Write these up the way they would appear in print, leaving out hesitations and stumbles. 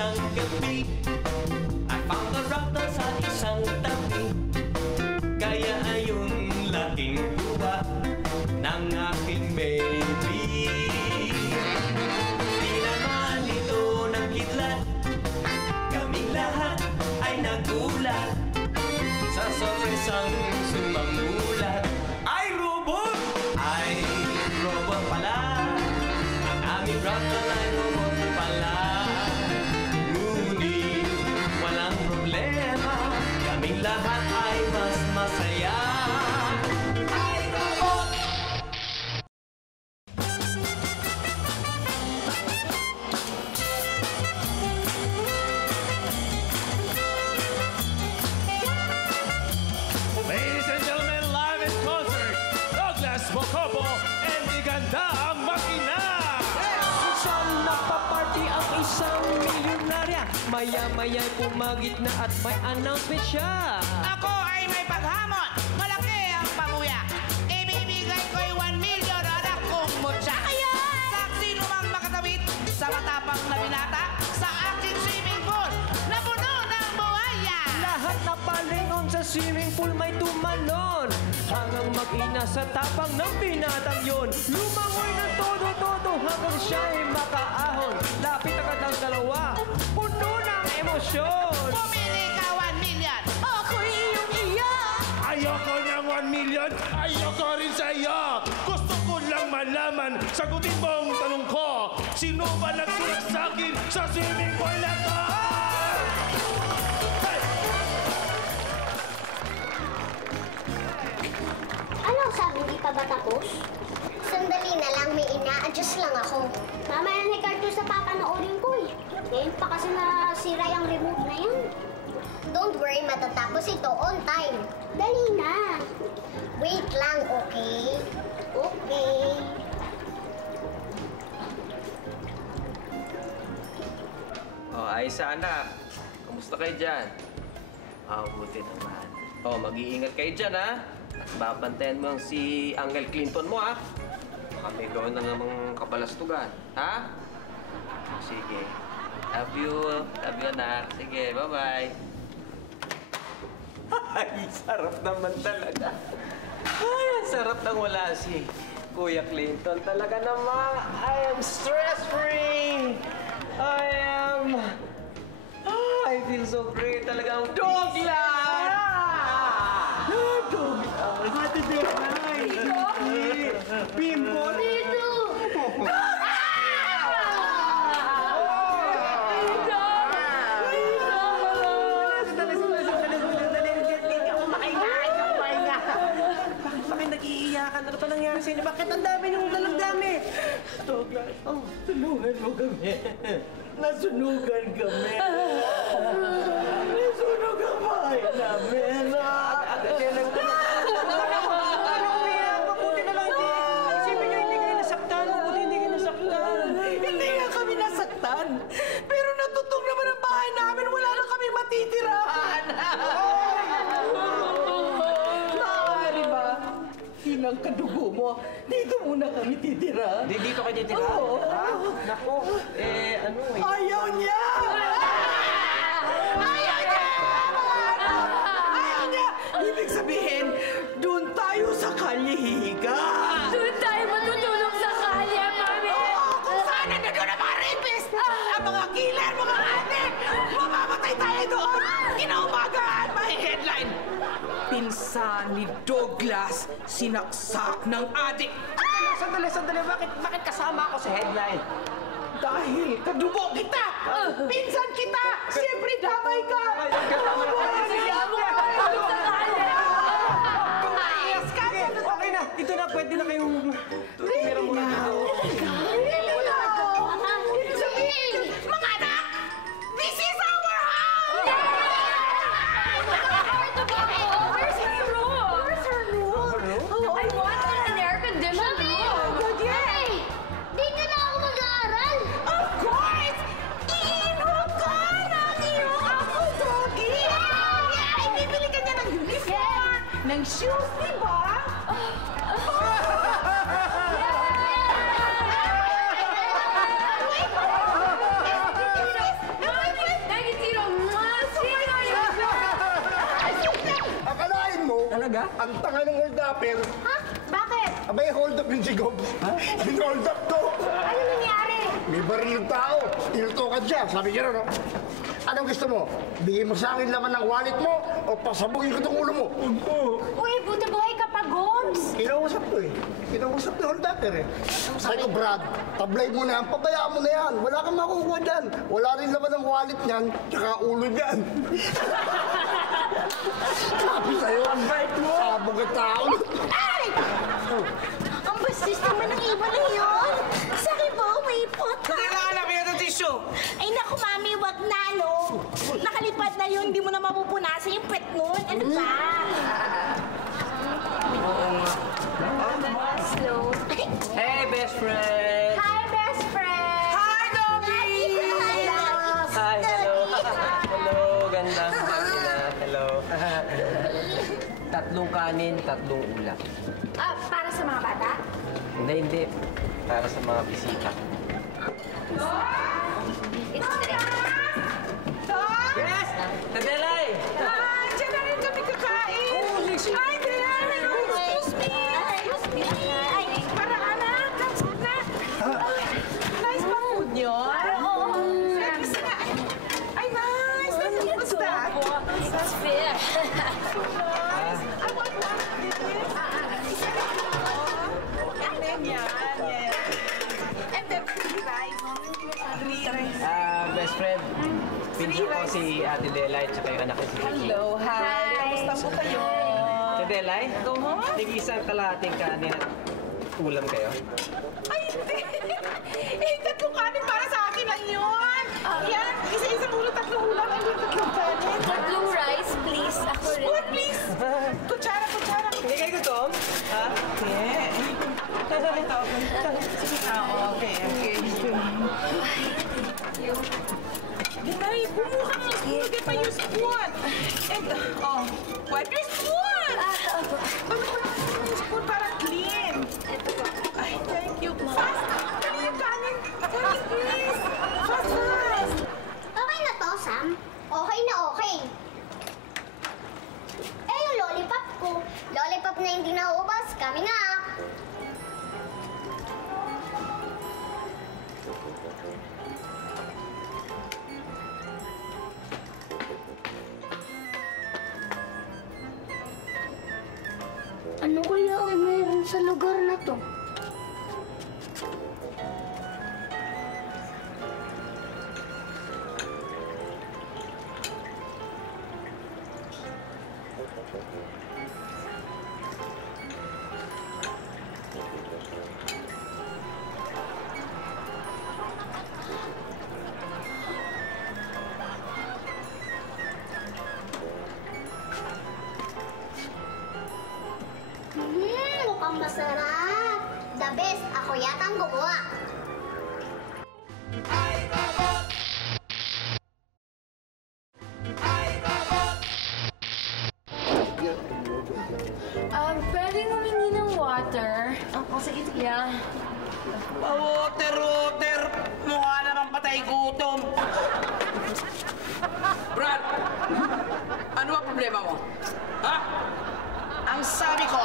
isang gabi, I found a raptor sa isang tabi. Kaya ayun laking tuwa ng aking baby. Di naman ito nagkidlat, kaming lahat ay nagulat sa sorpresang sumamulat. Ay robot! Ay robot pala, ang aming raptor ay robot pala. Ngunit walang problema, kaming lahat ay mas masaya. Ay robot! Ladies and gentlemen, live in concert, Douglas Mocopo and the Gandang Makina! Kung saan napaparty ang isang milyonarya, maya-maya'y pumagit na at may announcement siya. Ako ay may paghamon. Malaki ang pamuya. Ibibigay ko'y 1 million anak kong mutya. Sa sino mang makatawid sa matapang na binata sa aking swimming pool na puno ng buhaya. Lahat na palingon sa swimming pool may tumalon, hanggang mag-ina sa tapang ng binatang yon. Lumangoy ng todo-todo hanggang siya'y makaahon. Lapit agad ang dalawa, puno ng emosyon. Pumili ka 1 million. Ako'y iyong iya. Ayoko ng 1 million, ayoko rin sa iyo. Gusto ko lang malaman, sagutin mo ang tanong ko. Sino ba nagsulat sa akin sa swimming pool na to? Hey! Ano sabi, di pa ba tapos? Sandali na lang, may ina-adjust lang ako. Mamaya na cartoon sa papanoorin ko eh. Ngayon pa kasi nasira yung remote na yan. Don't worry, matatapos ito on time. Dali na. Wait lang, okay? Okay. Oh, Aisa anak. Kamusta kayo dyan? Buti naman. Oh, mag-iingat kayo dyan, ha? At babantayan mo si Uncle Clinton mo, ha? Baka may gawin na namang kapalastugan, ha? Oh, sige. Love you. Love you, anak. Sige, bye-bye. Ay, sarap naman talaga. Ay, ang sarap nang wala si Kuya Clinton. Talaga naman, I am stress-free. I feel so great. Talagang Douglas! Douglas! Ate Douglas! Bimbo! Dito! Ano pa nangyari sa inyo? Bakit ang dami niyong dalang-dami? Douglas, tulungan mo kami. Nasunugan kami. Nasunog ang bahay namin. Mabuti na lang hindi. Isipin niyo, hindi kayo nasaktan. Mabuti hindi kayo nasaktan. Hindi nga kami nasaktan. Pero natutong naman ang bahay namin. Wala na kami matitirahan. Maaari ba? Hinang kadugo mo, dito muna kami titira. Dito kayo titira? Oo. Naku, ano eh. Ayaw niya! Ayaw niya! Ayaw niya! Ibig sabihin, doon tayo sa kalye hihiga. Doon tayo matutulog sa kalye, Mami! Oo, kung saan na doon ang mga rapist! Ang mga killer, mga adik! Mamamatay tayo doon! Kinaumagaan, may headline! Pinsan ni Douglas, sinaksak ng adik! Sandali! Bakit kasama ako sa headline? Dahil kadugo kita! Pinsan kita! Siyempre damay ka! Sige, ako matutulog sa kalye! Okay na, dito na. Pwede na kayong tumira muna dito. Ibig sabihin, mga anak, this is our house! Where's her room? I want an air-conditioned room! Hey! Dito na ako mag-aaral! Of course! Iinom ka ng iyong Uncle Doggy! Yeah! Ibibili ka niya ng uniform, ng shoes, di ba? talaga? Ang tanga ng hold upper. Ha? Bakit? Abay, hold up yung si Gobs. Hold up to. Ano nangyari? May baril ng tao. Tinutukan siya. Sabi niya no? Anong gusto mo? Bigyan mo sa akin laman ng wallet mo o pasabugin ko itong ulo mo? Uy, buti buhay ka pa, Gomes. Kinausap ko eh. Kinausap ni hold upper eh. Sabi ko, Brad, tablay mo na yan. Pabayaan mo na yan. Wala kang makukuha dyan. Wala rin laman ng wallet niyan. Tsaka ulo niyan. Sabi sa'yo. Ang bait mo. Sabog ang tao. Ay! Ang bastis naman ng iba na yun. Sa akin po, may ipot. Kailangan na kaya ng tissue. Ay naku, Mami, wag na, no? Nakalipad na yun, hindi mo na mapupunasan yung pet nun. Ano ba? Slow. Hey, best friend! Hi, best friend! Hi, Dobby! Hi, hello. Hello, ganda. Hello. Tatlong kanin, tatlong ulam. Ah, para sa mga bata? Hindi. Para sa mga bisita. It's direct. Yes! Tadelay! Diyan na rin kami kakain. Ay, Diyan! Excuse me! Excuse me! Ay, Para anak, that's na. Nice ba food nyo? Ay, nice. What's that? It's fish. I want one. And then yan. And then free rice. Free rice. Best friend. Pinsan ko si Ate Delay at saka yung anak ko si Vicky. Hello, hi. Kamusta po kayo? Ate Delay? Tig-isang kalahating kanin at ulam kayo. Ay, hindi. Tatlong kanin para sa akin lang yun. Yan, isa-isang ulo, tatlong ulam, and then tatlong kanin. Tatlong rice, please. Ako rin. Spoon, please. Kutsara. Hindi kayo gutom? Ha? Okay. Dinay, bumuka ng spoon. Get pa yung spoon. And, wipe your spoon. Ano ko lang yung spoon para clean? Ay, thank you. Fast! Ano yung kanin? Kanin, please. Fast. okay na to, Sam. Okay na okay. Eh, yung lollipop ko. Lollipop na hindi naubos. Coming up. Ano kaya ang meron sa lugar na to? Mukhang masarap. The best. Ako yata ang gumawa. Pwedeng humingi ng water. Sige. Yeah. Water. Mukha naman patay gutom. Brad, ano ba problema mo? Ha? Ang sabi ko,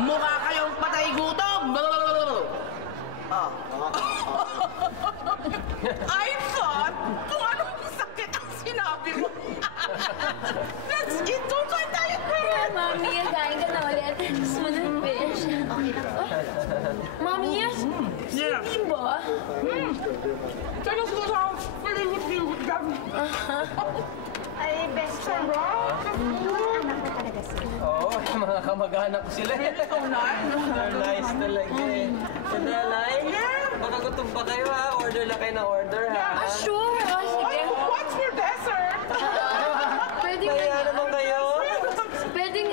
mukha kayong patay gutom. I thought kung anong sakit ang sinabi mo. Let's eat. Doon tayo, Brad. Mami, kain ka na ulit. Spoon and fish. Okay na po. Mami, yes? Yeah. Hindi ba? Kaya sila sa paliwit-liwit kami. Ay, best friend. Anak ko talaga sila. Oo, mga kamag-anak ko sila. They're nice talaga eh. Tadelay? Baka gutom pa kayo ha. Order lang kayo ng order ha. Sure. Sige. What's for dessert? Pwedeng, Kaya naman kayo. pwedeng,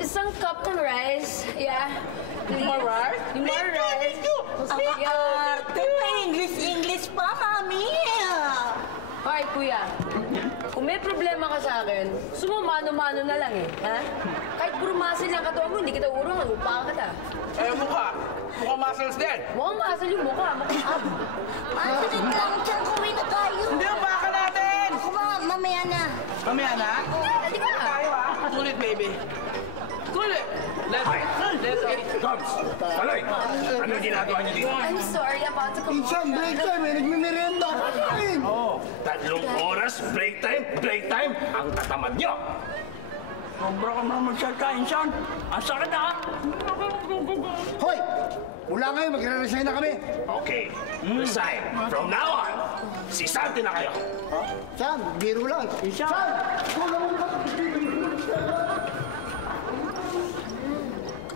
isang cup ng rice. Yeah. Please. More rice? More rice. Yeah. English pa, Mami. Alright, kuya. Kung may problema ka sa akin, sumamano-mano na lang eh, ha? Kahit puro muscle lang katawan mo, hindi kita urungan, upa ka. Eh, mukha. Mukha muscles din. Mukhang muscle yung mukha, mukhang ab. Sige lang, dyan kuwi na tayo. Hindi ang baka natin. Ako mamaya na. Mamaya na? Halika. Tayo ah. Sulit, baby. Muli! Let's go! Gabs! Kaloy! Ano ginagawa niyo dito? I'm sorry about the Insan, break time eh. Nagmimerienda. Kain! Oo, 3 oras, break time, ang tatamad niyo! Sobra ka naman magsalita, Insan. Ang sakit na. Hoy! Mula ngayon, magre-resign na kami. Okay, resign. From now on, si Santi na kayo. Sam, biro lang. Insan!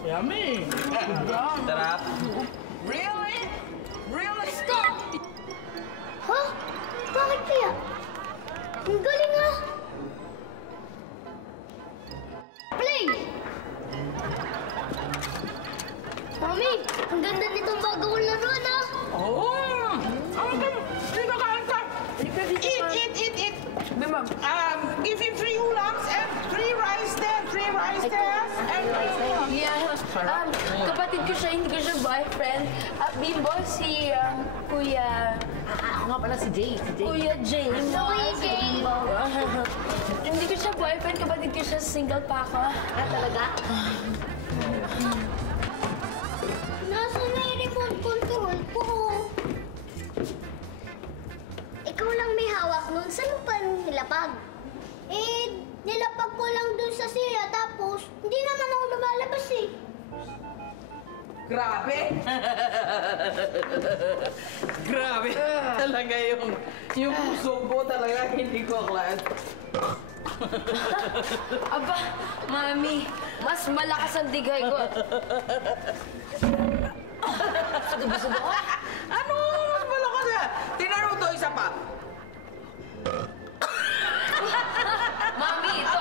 Yummy! Sarap. Really? Really? Stop! Ha? Bakit kaya? Ang galing ah! Play! Mami, ang ganda nitong bagong laruan ah! Oh! Sino kanta? Eat! Ma'am. Give him 3 ulams and 3 rice there, 3 rice there, and Yeah. Kapatid ko siya, hindi ko siya boyfriend. Bimbo, si Kuya... Ako nga pala si Jay. Kuya James. Kuya James. Hindi ko siya boyfriend, kapatid ko siya, single pa ako. Talaga? Nasaan na yung remote control ko? Ikaw lang may hawak nun. Saan mo pa nilapag? Nilapag ko lang dun sa sila. Tapos, hindi naman ako lumalabas eh. Grabe! Grabe! Talaga yung puso ko talaga hindi ko aklaan. Aba, Mami, mas malakas ang digay ko. Sudo ko? Ano? Mas malakas na! Tingnan mo to, isa pa. Mami, ito.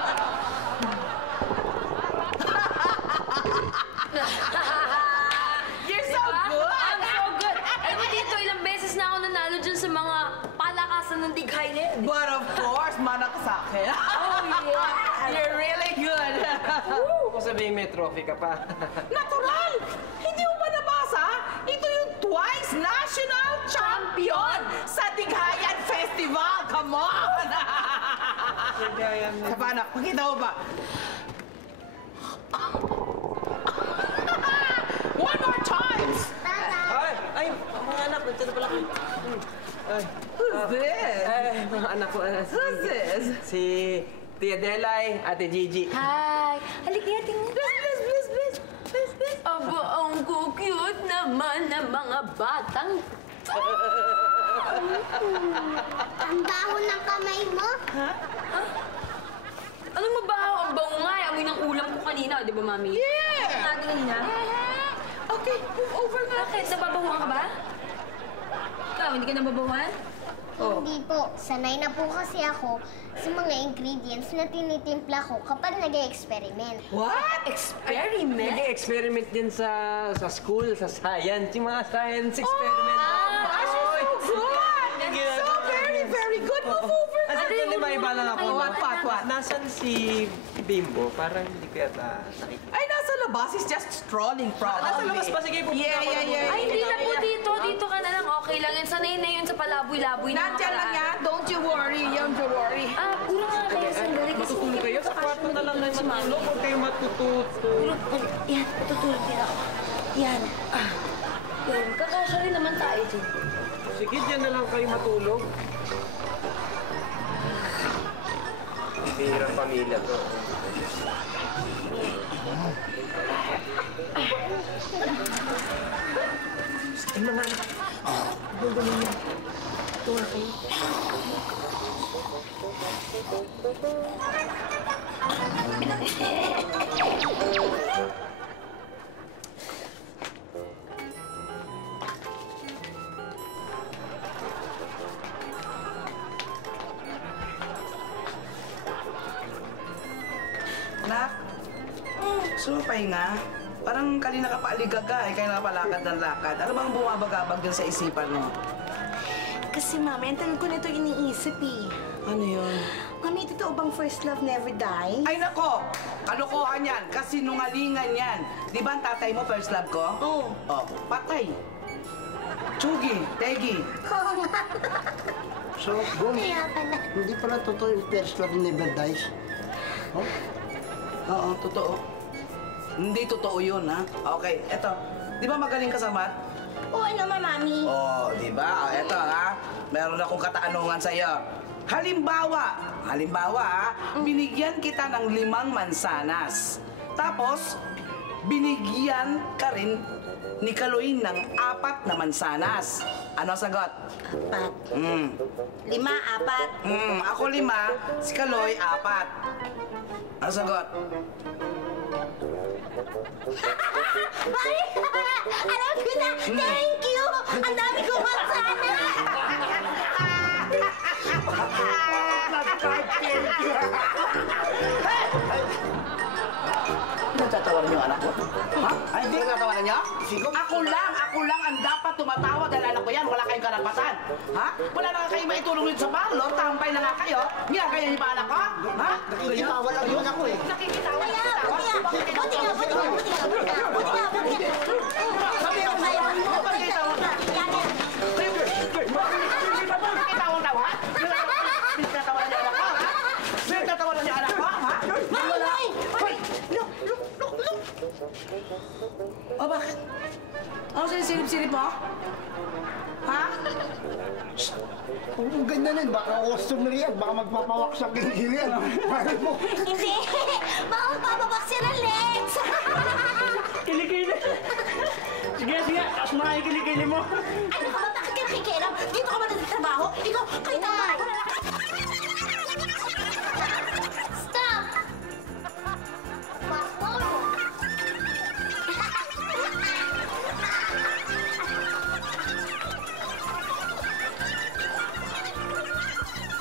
You're so Diba? good! I'm so good. Alam mo dito, ilang beses na ako nanalo dyan sa mga palakasan ng dighay na yan. But of course, manak sa akin. Oh, yeah. You're really good. Kung sabihin may trophy ka pa. Natural! Hindi mo ba nabasa? Ito yung twice national champion sa Dighayan Festival. Come on! Sa panak, pakita mo ba? One more times! Ay, mga anak, nandito pala kayo. Who's this? Mga anak ko. Who's this? Si Tia Delay, Ate Gigi. Hi. Halika nga, tingnan. Please. Aba, ang cute naman ng mga batang. Ang baho ng kamay mo. Anong mabaho? Ang bango nga. Amoy ng ulam ko kanina, di ba, Mami? Yeah! Natin kanina. Okay, move over nga. Bakit? Nababahuan ka ba? Ikaw, hindi ka nababahuan? Hindi po. Sanay na po kasi ako sa mga ingredients na tinitimpla ko kapag nag-experiment. What? Experiment? Nag-experiment din sa school, sa science. Yung mga science experiment. Gosh, you're so good! So very good. Move over. Ate, iba lang ako. What? Nasaan si Bimbo? Parang hindi ko yata nakita. Ay, nasa labas. He's just strolling proud. Nasa labas pa. Sige, pupunta ako. Yeah. Ay, hindi na po dito. Dito ka na lang. Okay lang yan. Sanay na yun sa palaboy-laboy na Nandiyan lang yan. Don't you worry. Don't you worry. Puro nga kayo sandali. Kasi Matutulog kayo? Sa kwarto na lang na matulog. Huwag kayo matutulog. Yan, tutulog din ako. Yan. Yan. Kakasya rin naman tayo dyan. Sige, dyan na lang kayo matulog. Bihirang pamilya to. Ay, mga anak. Tuwa kayo. Nak, sumapay nga. Parang kanina ka paaligaga, kaya napalakad ng lakad. Ano bang bumabagabag dyan sa isipan mo? Kasi mami, ang tagal ko na ito iniisip eh. Ano yun? Mami, totoo bang first love never die? Ay nako! Kalokohan yan, kasinungalingan yan. Di ba ang tatay mo first love ko? Oo. Oh, patay. Chugi, Tegi. So, Bong, Kaya pala. hindi pala totoo yung first love never dies. Oh? Oo, totoo. Hindi totoo yun, ha? Okay, eto. Di ba magaling ka sa math? Oo naman, Mami. Oh, di ba? Eto, ha? Meron akong katanungan sa'yo. Halimbawa, ha? Binigyan kita ng 5 mansanas. Tapos, binigyan ka rin ni Kaloy ng 4 na mansanas. Ano ang sagot? 4. 5, 5, 4. Ako 5, si Kaloy 4. Ano sagot? Mami! Alam ko na! Thank you! Ang dami kong mansana! Nagtatawanan niyo anak ko? Ha? Ay, hindi nagtatawanan niyo? Ako lang ang dapat tumatawa dahil anak ko yan. Wala kayong karapatan. Ha? Wala na nga kayo maitulong dito sa parlor. Tambay na nga kayo. Ginagaya niyo ba anak ko? Ha? Nakikitawa lang yun ako eh. Nakikitawa Kaya, niyo. buti nga! Sabi ko sa'yo, nakikitawa na. Nakikitawa na, ha? Pinagtatawanan niyo anak ko, ha? Pinagtatawanan niyo anak ko, ha? Mami! Look! Oh, bakit? Ano sinisilip-silip mo? Ha? Kung ganyan yun, baka customer yan. Baka magpapawak sa kilikili yan. Bakit mo? Hindi! Baka magpapabak siya ng legs! Kilikili. Sige. Taas mo nga yung kilikili mo. Ano ka ba? Bakit ka nakikialam? Dito ka ba nagtatrabaho? Ikaw, kalita ka! Stop! Fast forward.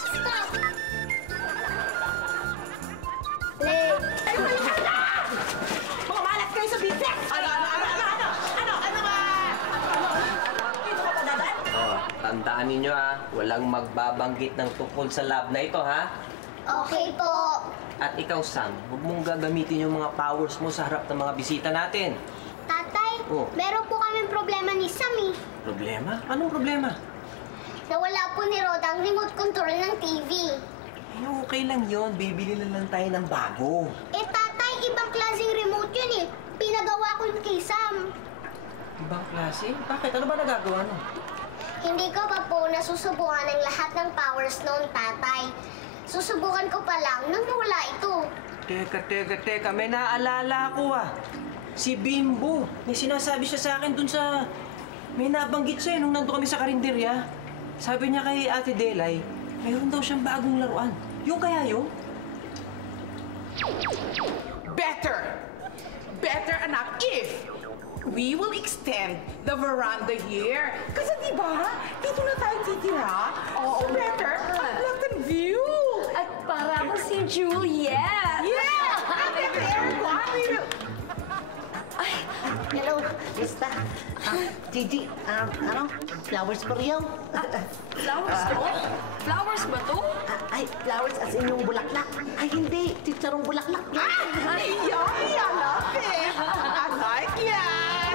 Stop! Late. Pumalat kayo sa business! Ano ba? Dito ka ba dadan? Tandaan ninyo walang magbabanggit ng tungkol sa lab na ito ha. Okay po. At ikaw Sam, huwag mong gagamitin yung mga powers mo sa harap ng mga bisita natin. Tatay, Oh. meron po kaming problema ni Sammy. Problema? Anong problema? Nawala po ni Roda ang remote control ng TV. Eh, okay lang yon. Bibili na lang tayo ng bago. Eh tatay, ibang klaseng remote yun eh. Pinagawa ko yun kay Sam. Ibang klase? Bakit? Ano ba nagagawa no? Hindi ko pa po nasusubukan ang lahat ng powers noon, tatay. Susubukan ko pa lang nang nawala ito. Teka. May naaalala ko Si Bimbo. May sinasabi siya sa akin dun sa... May nabanggit siya nung nandun kami sa karinderya. Sabi niya kay Ate Delay, mayroon daw siyang bagong laruan. Yung kaya yun? Better anak if we will extend the veranda here. Kasi di ba, dito na tayo titira. So better, look at view. At para akong si Juliet! Yeah! Hello, Krista. Gigi, flowers for you? Flowers to? Flowers ba to? Ay, flowers as in yung bulaklak. Ay, hindi. Chicharong bulaklak. Yummy, I love it. I like it.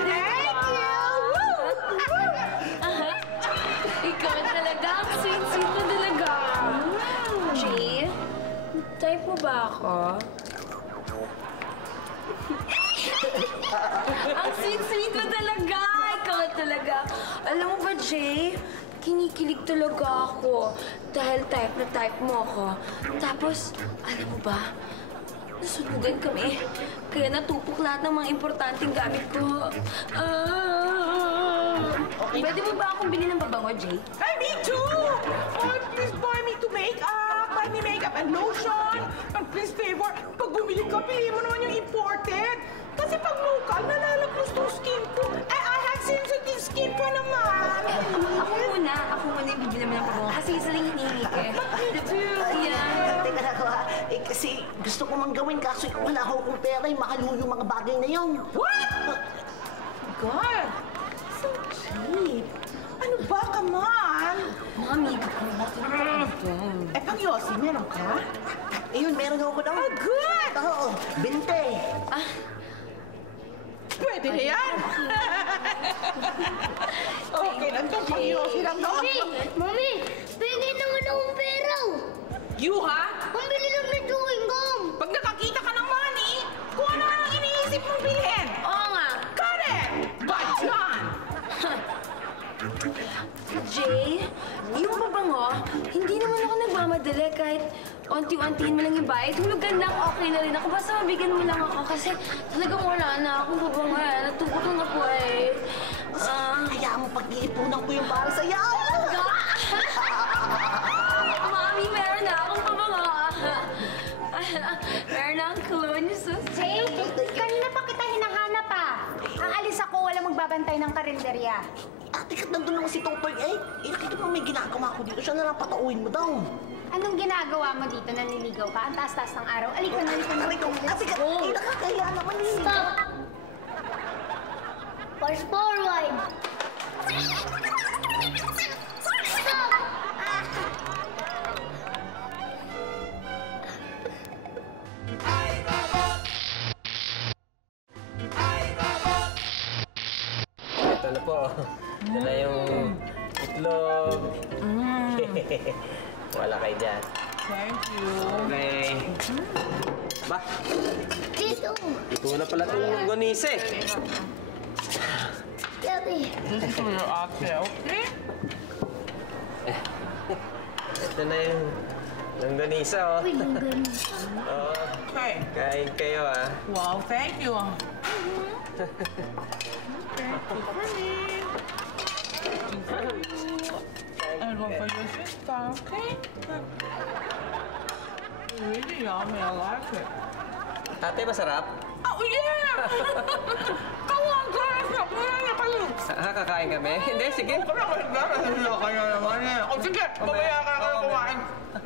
Thank you. Ikaw talaga, ang sweet-sweet na talaga. Jay, type mo ba ako? Ang sweet-sweet mo talaga! Ikaw talaga. Alam mo ba, Jay? Kinikilig talaga ako dahil type na type mo ako. Tapos, alam mo ba, nasunugan kami. Kaya natupok lahat ng mga importanteng gamit ko. Pwede mo ba akong bilhin ng babango, Jay? Hey, me too! Oh, please buy me to makeup. Buy me makeup and lotion. And please favor, pag bumili ka, pili mo naman yung imported. Kasi pag local, nalalagnos tong skin ko. I have sensitive skin pa naman. Ako muna yung bibili naman ng pabango. Kasi isa lang hinihingi ko eh. Yeah. Teka na ako kasi gusto ko mang gawin kaso wala akong pera. Mahal yung mga bagay na yun. What? God, so cheap. Ano ba, come on? Mami, Eh, pang Yossi, meron ka? Ayun, meron ako daw. Oh, good! Oo, 20. Pwede na yan. Okay lang to, pang Yossi lang to. Mami, pengi naman akong pera. You, ha? Pambili lang ng chewing gum. Pag nakakita ka ng money, kung ano ang iniisip mong bilhin Jay, yung pabango, hindi naman ako nagmamadali kahit onti-ontiin mo lang yung bayad. Hulugan lang, okay na rin ako. Basta mabigyan mo lang ako kasi talagang wala na akong pabango. Natubok na po eh. Kaya mo pag-iipunan ko yung para sa'yo. Mami, meron na akong pabango. Meron na akong cologne. So Jay, kanina pa kita hinahanap Aalis ako, wala magbabantay ng karinderya. Ate, kat nandun naman si Totoy eh. Nakita mo may ginagawa ko dito. Siya na lang patauin mo daw. Anong ginagawa mo dito? Nanliligaw ka? Ang taas-taas ng araw. Alika na, alika na. Ate, kat, nakakaya naman eh. Stop! Force forward! Stop! Ito na po. Ito na yung itlog. Wala kayo dyan. Thank you. Okay. Ba? Dito! Ito na pala itong gonise. Yummy! This is for your ate, okay? Ito na yung gonisa, oh. Uy, yung ganun. Oh, Okay. kain kayo, ah. Wow, thank you. And one for your sister, okay? Really yummy, I like it. Ate, masarap? Oh, yeah! Come on, guys! Wala na kayo! Kakain kami? Hindi, sige. Wala kayo naman eh. O sige, mamaya ka kayo kumain.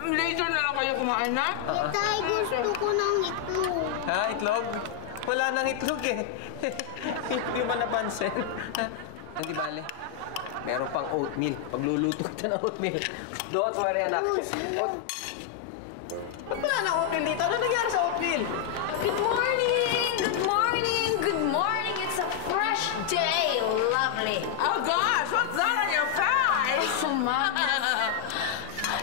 Later na lang kayo kumain, na? Tay, gusto ko ng itlog. Ha, itlog? Wala nang itlog eh. Hindi mo napansin. Hindi bale. Meron pang oatmeal. Pagluluto ka ng oatmeal. Don't worry, anak. Ba't wala na oatmeal dito? Ano nangyari sa oatmeal? Good morning! Good morning! Good morning! It's a fresh day! Lovely! Oh gosh, what's that on your face? Mami.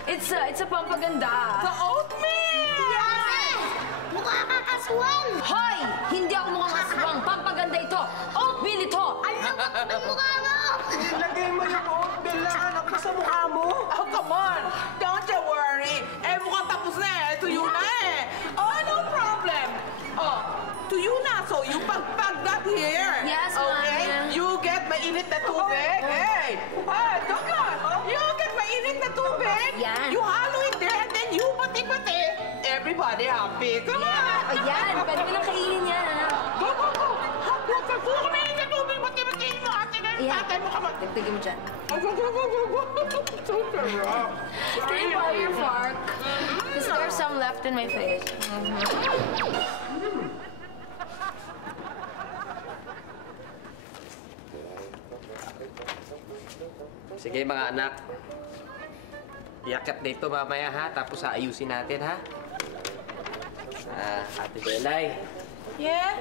It's a pampaganda. The oatmeal! Yes! Mukha ka kaswang! Hoy! Hindi ako mukhang aswang. Pampaganda ito. Oatmeal ito. Ang lambot ng mukha mo! Ilagay mo yung oatmeal na anak ko sa mukha mo. Oh, come on! Don't you worry! Eh, mukhang tapos na eh. Tuyo na eh. Oh, no problem. Oh, tuyo na. So, you pag that here. Yes, okay? Mami. You get mainit na tubig. Hey! Hey, Douglas! You get mainit na tubig. Yan. You halo it there and then you pati-pati. Everybody happy. Come on! Ayan, pwede mo nang kainin yan, ha? Go, go, go! Gusto ko mainit na tubig. Pati-patiin mo. Ate na yung tatay mo. Come on. Dagdagan mo dyan. Go, go, go, go, go. So sarap. Can you borrow your fork? Because there's some left in my face. Sige mga anak. Iakyat dito mamaya ha, tapos aayusin natin ha. Ate Belay, Yeah?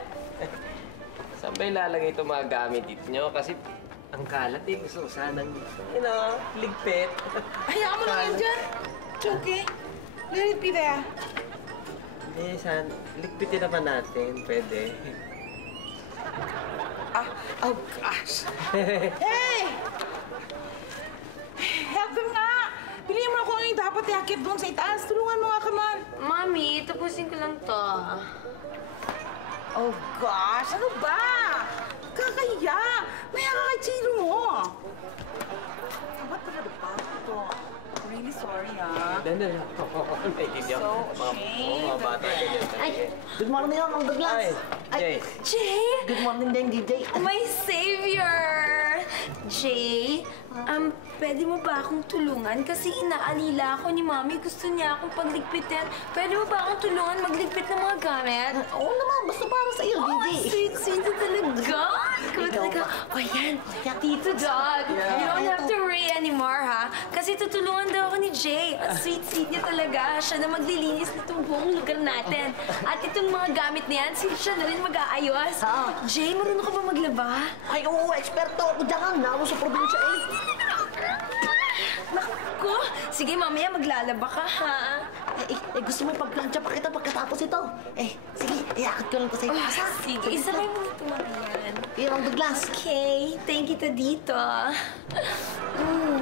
saan ba ilalagay itong mga gamit dito nyo? Kasi ang kalat eh, gusto ko sanang, ligpit. Hayaan mo lang yan dyan. It's okay. Let it be there. Hindi, ligpitin naman natin, pwede. Oh gosh. Hey! Help them nga! Piliin mo ako yung dapat yakit doon sa itaas. Tulungan mo nga, come on. Mami, tapusin ko lang to. Oh gosh, ano ba? Kakahiya! Maya ka kay Chiro mo. What the ba ito? Really sorry, ah. Dahil naiintindihan ko. So ashamed. Mga bata, ganyan. Ay, good morning ang Douglas. Jay. Jay! Good morning din, DJ. My savior! Jay, pwede mo ba akong tulungan? Kasi inaalila ako ni Mami. Gusto niya akong pagligpitin. Pwede mo ba akong tulungan magligpit ng mga gamit? Oo naman, basta para sa iyo, Oh, DJ. sweet na talaga. Ikaw talaga. O yan, Tito Dog. You don't have to worry anymore, ha? Kasi tutulungan daw ako ni Jay. Ang sweet niya talaga. Siya na maglilinis nitong buong lugar natin. At itong mga gamit na yan, siya na rin mag-aayos. Jay, marunong ka ba maglaba? Ay, oo, eksperto ako dyan. Naku sa probinsya eh. Naku! Sige, mamaya maglalaba ka, ha? Gusto mo pagplansya pa kita pagkatapos ito? Sige, iakit ko lang to sa iyo. Asa? Sige, isabay mo nito, Mami, yan. Yan ang Douglas. Okay, thank you to dito.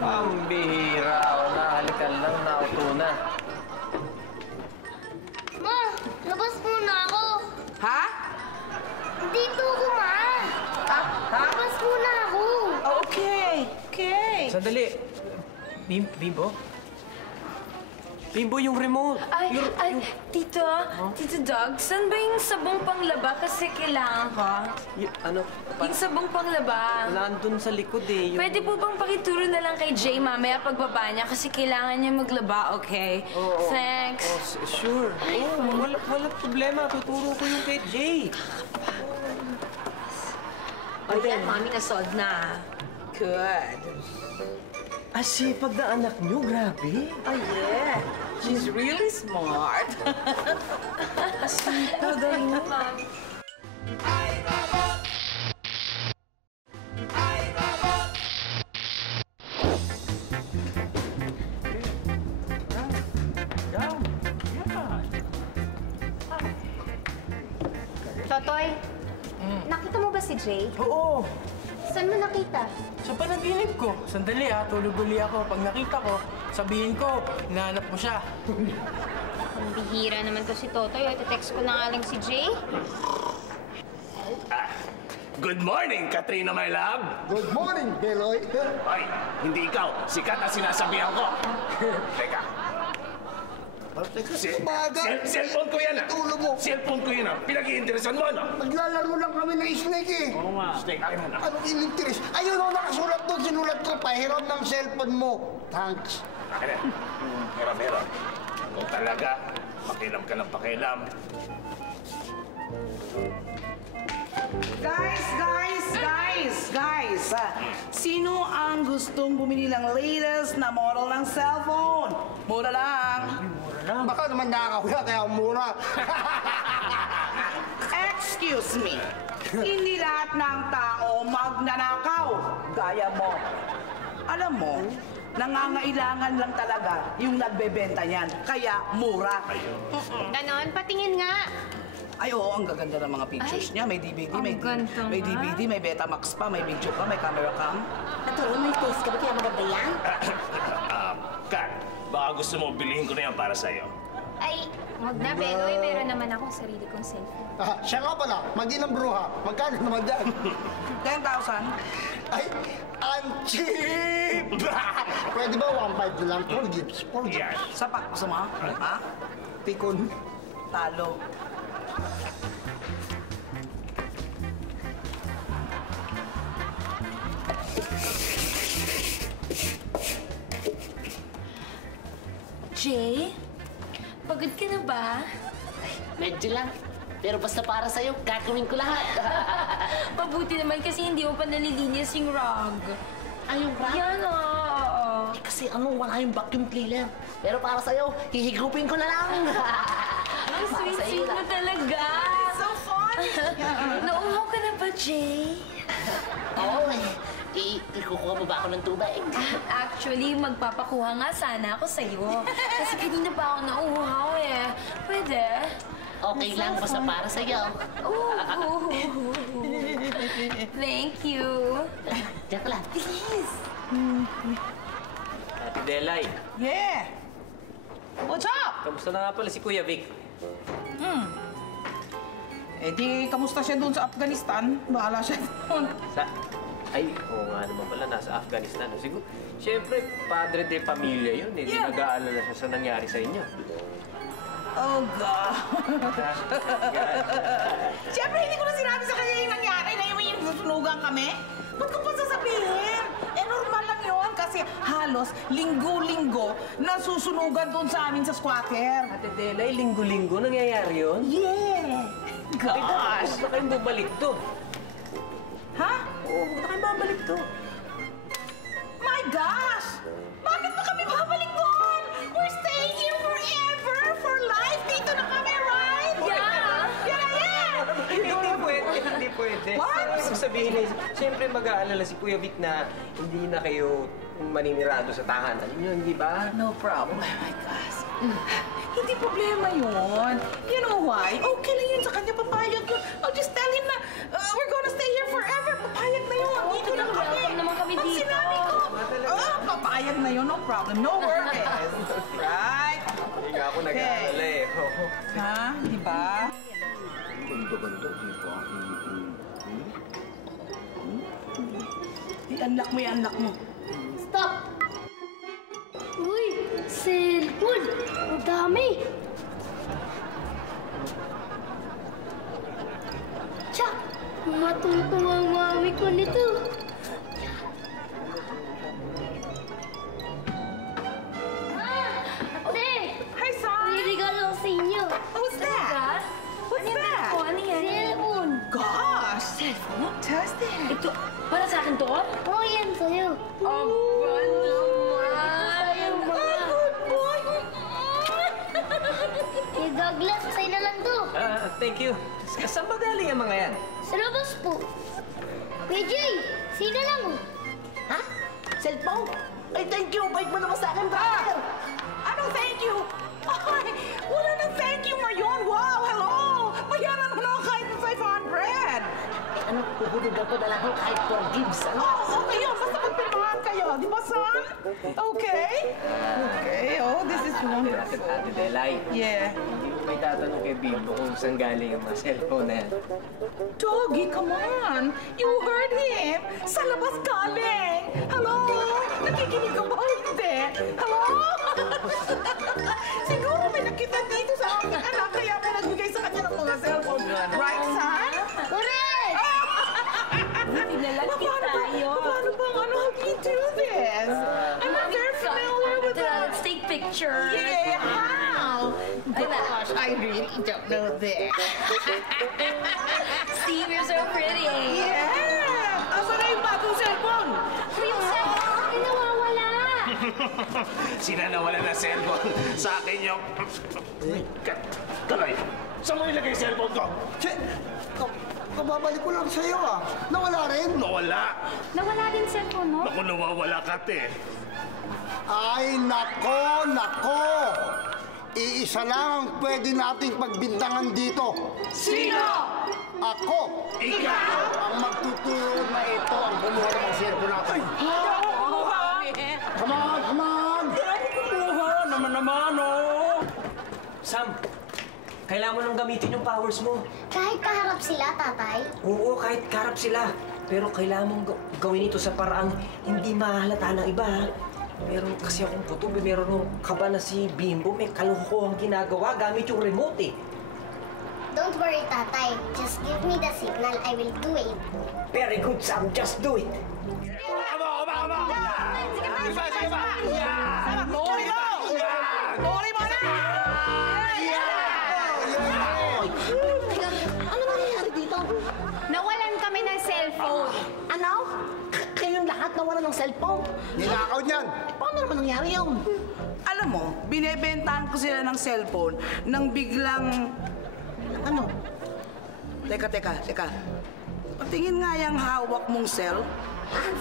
Pambihira. Nahalikan lang, nauto na. Ma, labas muna ako. Ha? Dito ako, Ma. Labas muna ako. Okay. Sandali. Bimbo? Bimbo, yung remote. Ay, Tito Doug, saan ba yung sabong panglaba? Kasi kailangan ko. Ano? Yung sabong panglaba. Nandun sa likod eh. Pwede po bang pakituro na lang kay Jay mamaya pagbaba niya? Kasi kailangan niya maglaba, okay? Oo. Thanks. Sure. Wala problema. Tuturo ko yung kay Jay. O yan, Mami, na-solve na. Good. Sipag na anak niyo, grabe. Oh, yeah. She's really smart. Magaling na, Mami. Totoy, nakita mo ba si Jay? Oo. Saan mo nakita? Sa panaginip ko. Sandali tulog uli ako. Pag nakita ko, sabihin ko, hinahanap mo siya. Ang bihira naman to si Totoy. Text ko na nga lang si Jay. Good morning, Katrina, my love. Good morning, Beloy. Ay, hindi ikaw. Sikat ang sinasabihan ko. Teka. Teka, baga. Cellphone ko yan, Ulo mo. Cellphone ko yan, Pinag-iinteresan mo, Naglalaro lang kami ng snake eh. Oo nga. Snake, ayaw mo na. Anong in-interest? Ayun nakasulat doon. Sinulat ko, pahiram ng cellphone mo. Thanks. Akin na. Meron. Kung talaga, pakilam ka ng pakilam. Guys! Sino ang gustong bumili ng latest na model ng cellphone? Mura lang. Baka naman nakakawala kaya mura. Excuse me. Hindi lahat ng tao magnanakaw. Gaya mo. Alam mo, nangangailangan lang talaga yung nagbebenta niyan. Kaya mura. Ganon, patingin nga. Ay, oo, ang gaganda ng mga pictures niya. May DVD, may DVD, may Betamax pa, may video pa, may camera cam. Natural, may taste ka ba kaya maganda yan? Kat, baka gusto mo bilhin ko na yan para sa'yo. Ay, wag na, Beloy. Meron naman akong sarili kong cellphone. Siya nga pala, mag-inang bruha. Magkano naman dyan? 10,000. Ay, ang cheap! Pwede ba 1.5 na lang? 4 gifts. 4 Yan. gifts. Sapat, gusto mo? Ha? Tikon. Talo. Jay? Pagod ka na ba? Medyo lang. Pero basta para sa'yo, gagawin ko lahat. Mabuti naman kasi hindi mo pa nalilinis yung rug. Ay, yung rap? Yan, oo. Kasi wala yung vacuum cleaner. Pero para sa'yo, hihigupin ko na lang. Ang sweet-sweet mo talaga. So fun! Nauhaw ka na ba, Jay? Oo ikukuha mo ba ako ng tubig? Actually, magpapakuha nga sana ako sa'yo. Kasi kanina pa ako nauhaw eh. Pwede? Okay lang, basta para sa'yo. Thank you. Diyan ka lang. Please. Ate Delay, Yeah! What's up? kamusta na nga pala si Kuya Vic? Eh di, kamusta siya doon sa Afghanistan? Bahala siya doon. Ay, oo nga naman pala, nasa Afghanistan. Siguro, siyempre, padre de pamilya yun. Hindi Yeah. nag-aalala siya sa nangyari sa inyo. Oh, God. Siyempre, hindi ko na sinabi sa kanya yung nangyari na yung susunugan kami. Ba't ko pa sasabihin? Eh, normal lang yun kasi halos linggo-linggo nasusunugan doon sa amin sa squatter. Ate Delay, linggo-linggo nangyayari yun? Yeah! Gosh! Huwag na kayong bumalik to. Ha? Oo, huwag na kayong babalik to. My gosh! Bakit ba kami babalik doon? We're staying here forever, for life. Dito na kami, right? Yeah! Hindi pwede. What? Ibig sabihin na, siyempre mag-aalala si Kuya Vic na hindi na kayo maninirado sa tahanan. Yun, di ba? No problem. Oh my gosh. Hindi problema yun. You know why? Okay lang yun sa kanya, papayag yun. I'll just tell him na we're gonna stay here forever. Papayag na yun. Dito na kami. Welcome naman kami Pag dito. sinabi ko, papayag bayad na yun, no problem. No worries. Right? Hindi nga ako nag-aalala eh. Ha? Diba? Ganda-ganda, di ba? I-unlock mo, i-unlock mo. Stop! Uy, cellphone! Ang dami! Tsak! Matutuwa ang mami ko nito. Ate! Hi, son! May regalo ako sa inyo. Who's that? What's that? Ano yan? Cellphone! Gosh! Cellphone? Fantastic! Ito, para sa akin to? Oh, yan sa'yo. Oh, Sa'yo, mga. Good boy! Eh, Douglas, sa'yo na lang to. Thank you. Saan ba galing ang mga yan? Sa labas po. PJ, sino lang? Ha? Cellphone? Ay, thank you. Bait mo naman sa akin, brother. Ano thank you? Ay, wala nang thank you ngayon. Wow, hello! Bayaran mo na ako kahit 500. Ano, pupunugan ko na lang ako kahit 4 gigs. Ano? Oh, okay yun. Basta magpirmahan kayo. Di ba, son? Okay? Okay. Oh, this is wonderful. Ate Delay. Yeah. Hindi ko may tatanong kay Bimbo kung saan galing ang mga cellphone na yan. Doggy, come on. You heard him. Sa labas galing. Hello? Nakikinig ka ba o hindi? Hello? Siguro may nakita dito sa aking anak kaya mo nagbigay sa kanya ng mga cellphone. Right, son? Correct! Pinalaki tayo. Paano bang ano? How do you do this? I'm not very familiar with that. Let's take pictures. Yeah, how? Gosh, I really don't know this. See, we're so pretty. Yeah! Asa na yung bagong cellphone? Yung cellphone akin nawawala. Sila nawala na cellphone. Sa akin yung... Kaloy, saan mo ilagay yung cellphone ko? Che, kababalik ko lang sa'yo ah. Nawala rin. Nawala. Nawala din cellphone mo? Ako nawawala ka, te. Ay, nako! Iisa lang ang pwede nating pagbintangan dito. Sino? Ako! Ikaw! Ang magtuturo na ito ang kumuha ng cellphone natin. Come on! Sam, kailangan mo nang gamitin yung powers mo. Kahit kaharap sila, tatay. Oo, kahit karap sila. Pero kailangan mong gawin ito sa paraang hindi mahalata ng iba, ha? Meron kasi akong puto, meron nung kaba na si Bimbo, may kalokohang ginagawa gamit yung remote eh. Don't worry, tatay. Just give me the signal. I will do it. Very good, Sam. Just do it. Sige ba? Tori mo! Tori mo na! Ano nangyayari dito? Nawalan kami ng cellphone. Ano? Kayong lahat nawala ng cellphone? Ninakaw niyan. Paano naman nangyari yun? Alam mo, binebentahan ko sila ng cellphone nang biglang... Ano? Teka. Patingin nga yung hawak mong cell.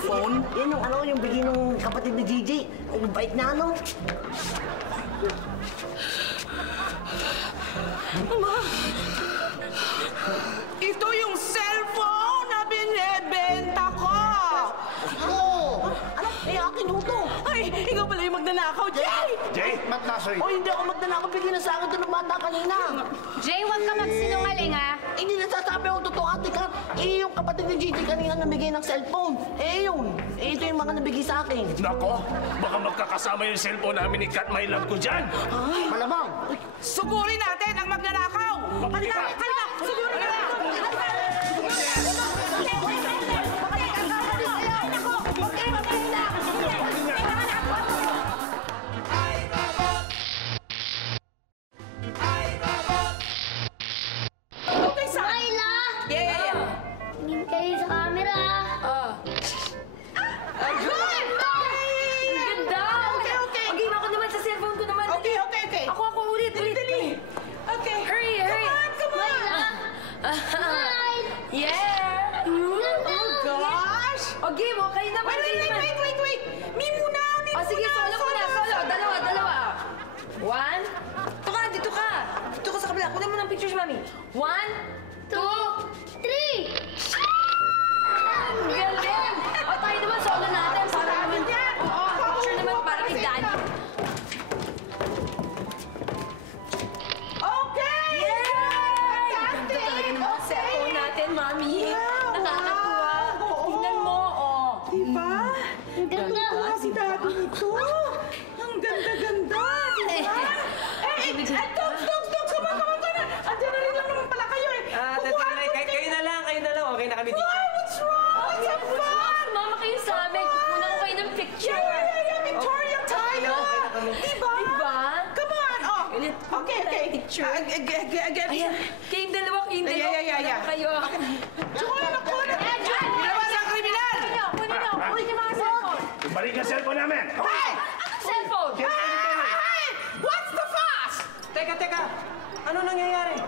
Phone. Yan yung ano, yung bigay ng kapatid ni Gigi. Ang bait na ano. Ama! Ito yung cellphone na binebenta ko! Oo! Ano? Eh, akin ho to. Ay, ikaw pala yung magnanakaw, Jay! Jay? Ba't nasa O, hindi ako magnanakaw. Bigyan na sa akin ito ng bata kanina. Jay, huwag ka magsinungaling, ha? Hindi nasasabi ako totoo, ate Kat. Eh, yung kapatid ni Gigi kanina nabigay ng cellphone. Eh, yun. Eh, ito yung mga nabigay sa akin. Nako, baka magkakasama yung cellphone namin ni Kat My Love ko dyan. Malamang. Sugurin natin ang magnanakaw! Halika! Sugurin natin! Okay, son! Myla! Yeah! Tingin kayo sa camera. Good! Ganda! Okay. Game ako naman sa cellphone ko naman. Okay. Ako, ulit. Dali. Okay. Hurry. Come on! Hi! Yeah! Oh, gosh! O, game, okay naman. Wait! Me muna! O, sige, solo muna. Dalawa. One. Dito ka. Dito ka sa kabila. Kunin mo ng picture si Mami. 1, 2, 3! Ang galing! O, tayo naman, solo natin. Para naman. Oo, picture naman naman para kay Daddy. Okay! Yay! Ganda talaga ng mga cellphone natin, Mami. Nakakatuwa. Tingnan mo, oh. Diba? Ang ganda. Natutuwa si Daddy nito. Ang ganda-ganda, diba? Dogs, come on. Andiyan na rin lang naman pala kayo eh. Kayo na lang. Okay na kami dito. Why? What's wrong? Let's have fun! Sumama kayo sa amin. Kukunan ko kayo ng picture. Yeah, Victoria tayo! Diba? Diba? Come on! Oh, okay. Picture. Again. Ayan, kayong dalawa. Yeah. Kayo. Join ako na! Ilabas ang kriminal! Kunin yung mga cellphone. Balik ang cellphone namin! Hey! Anong cellphone? Hey! What's the fuss? Teka. Ano nangyayari?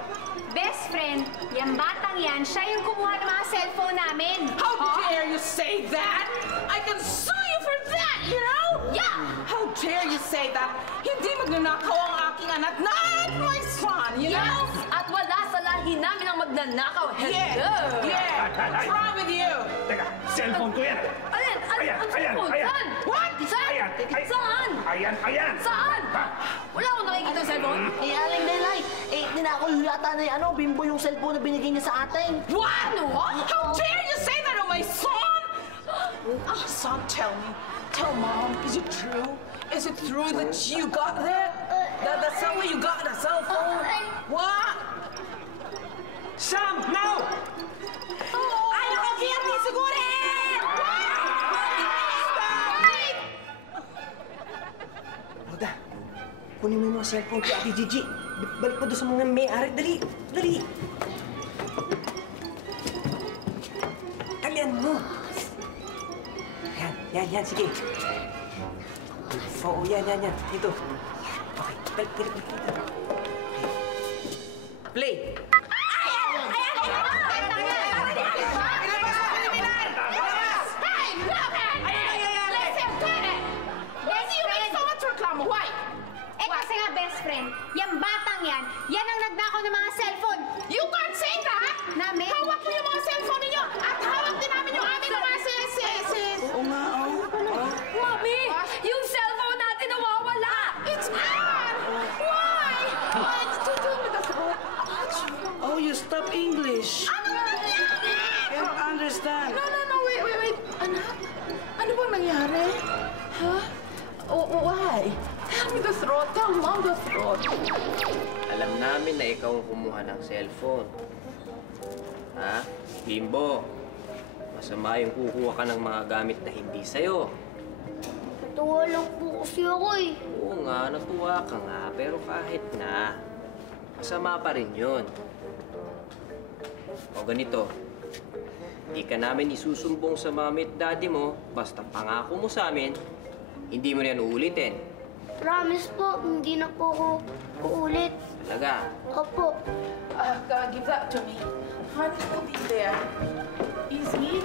Best friend, yung batang yan, siya yung kumuha ng mga cellphone namin. How dare you say that? I can sue you for that, you know? Yeah! How dare you say that? Hindi magnanakaw ang aking anak, not my son, you know? Yes! At wala sa lahi namin ang magnanakaw. Hello! Yeah! What's wrong with you? Teka, cellphone ko yan! Ayan! Ang cellphone? Saan? What? Saan? Saan? Ayan! Saan? Wala akong nakikita ng cellphone. Aling Nelay, ninakaw yata na yung Bimbo yung cellphone na binigay niya sa atin. What? How dare you say that on my son? Son, tell me. Tell Mom, is it true? Is it true that you got that? That's how you got the cell phone? What? Sam, now! Ay, ako kiyati siguro eh! Roda, kunin mo yung mga cellphone kay Ate Gigi. Balik mo doon sa mga may-ari. Dali! Alian mo! Yan, sige. Oo, yan. Dito. Okay, balik. Play! Kasi nga, best friend, yung batang yan ang nagnakaw ng mga cellphone. You can't say that! Namin? Hawak mo yung mga cellphone ninyo at hawak din namin yung aming mga Oo nga, Mami, yung cellphone natin nawawala. It's gone! Why? Tell me the truth. Oh, you stop English. Ano nangyari? Can't understand. No, wait. Anak, ano bang nangyari? Huh? Why? Tell me the truth. Tell Mom the truth. Alam namin na ikaw ang kumuha ng cellphone. Ha? Bimbo, masama yung kukuha ka ng mga gamit na hindi sa'yo. Natuwa lang po kasi ako eh. Oo nga, natuwa ka nga, pero kahit na, masama pa rin yun. O ganito, hindi ka namin isusumbong sa mami at daddy mo, basta pangako mo sa amin, hindi mo na yan uulitin. Promise po, hindi na po ako uulit. Talaga? Opo. Give that to me. Honey, put it there. Easy.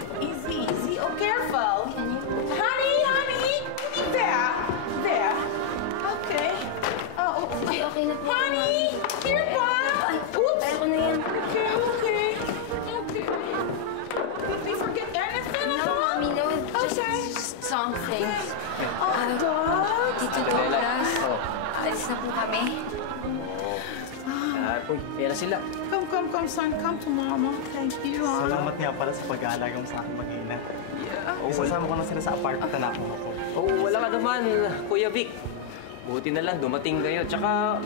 Oh, careful. Honey, put it there. There. Okay. Okay na po. Honey, here pa. Oops. Tayo ko na yan. Okay. Did we forget anything at No, all? Mami, no. Okay. Just some things. Dog. Tito Douglas, alis na po kami. Uy, pera sila. Come, son. Come to Mama. Thank you. Salamat nga pala sa pag-aalaga mo sa aking mag-ina. Isasama ko na sila sa apartment na nakuha ko. Oo, wala ka naman, Kuya Vic. Buti na lang, dumating kayo. Tsaka,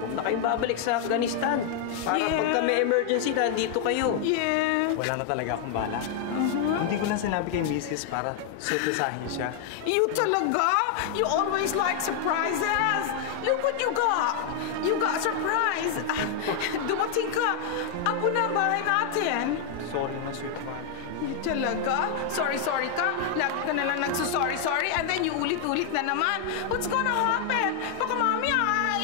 huwag na kayong babalik sa Afghanistan. Para pagka may emergency, nandito kayo. Yeah. Wala na talaga akong bala. Hindi ko lang sinabi kay Mrs. para surpresahin siya. You talaga? You always like surprises. Look what you got. You got a surprise. Dumating ka. Ako na ang bahay natin. Sorry na, sweetheart. You talaga? Sorry ka? Lagi ka na lang nagsusorry, and then you ulit-ulit na naman. What's gonna happen? Baka mamaya,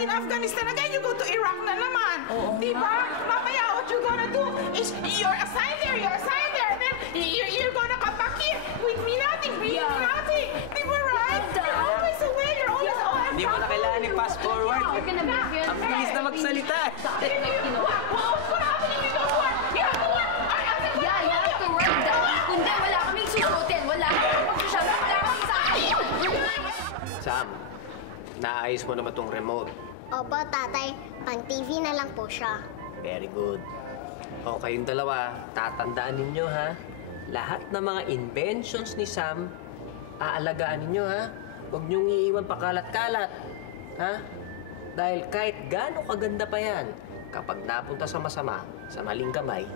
in Afghanistan again, you go to Iraq na naman. Diba? Mamaya, what you're gonna do is you're assigned there, and then you're gonna come back here with me nothing, bringing me nothing. Diba, right? You're always away, you're always away. Hindi mo na kailangan i-fast forward. Ang bilis na magsalita. What's gonna happen if you don't work? You have to work. Yeah, you have to work, Daddy. Kundi wala kaming susutin. Wala kaming magsasama. Wala kaming sa akin. Sam, naayos mo naman tong remote. Opo, tatay. Pang TV na lang po siya. Very good. O, kayong dalawa, tatandaan ninyo, ha? Lahat ng mga inventions ni Sam, aalagaan ninyo, ha? Huwag niyong iiwan pakalat-kalat, ha? Dahil kahit gaano kaganda pa yan, kapag napunta sa masama, sa maling kamay,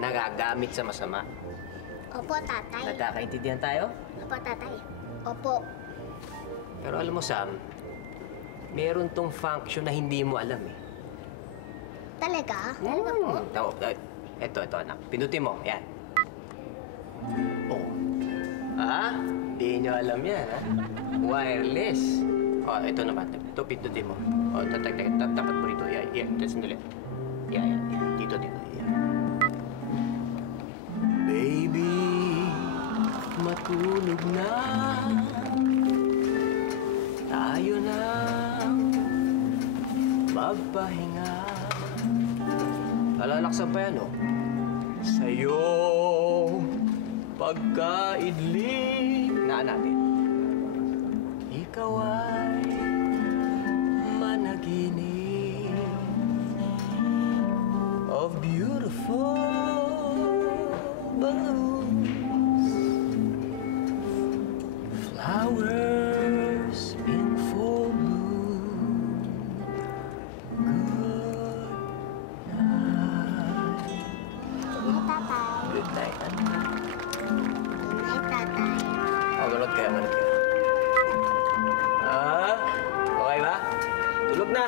nagagamit sa masama. Opo, tatay. Nagkakaintindihan tayo? Opo, tatay. Opo. Pero alam mo, Sam, meron tong function na hindi mo alam, eh. Talaga? Talaga po? Ito, anak. Pindutin mo. Yan. Oh. Ah? Di nyo alam yan, ha? Wireless. Oh, ito naman. Ito, pindutin mo. Oh, dapat mo rito. Yan. Sandali. Yan. Dito. Yan. Baby, matulog na. Tayo na magpahinga. Alalaksan pa yan, oh. Sa'yo pagkaidling na natin. Ikaw ay managinip of beautiful balloons, flowers in full bloom. Good night, anak. Good night, tatay. Manod kayo. Ah? Okay ba? Tulog na.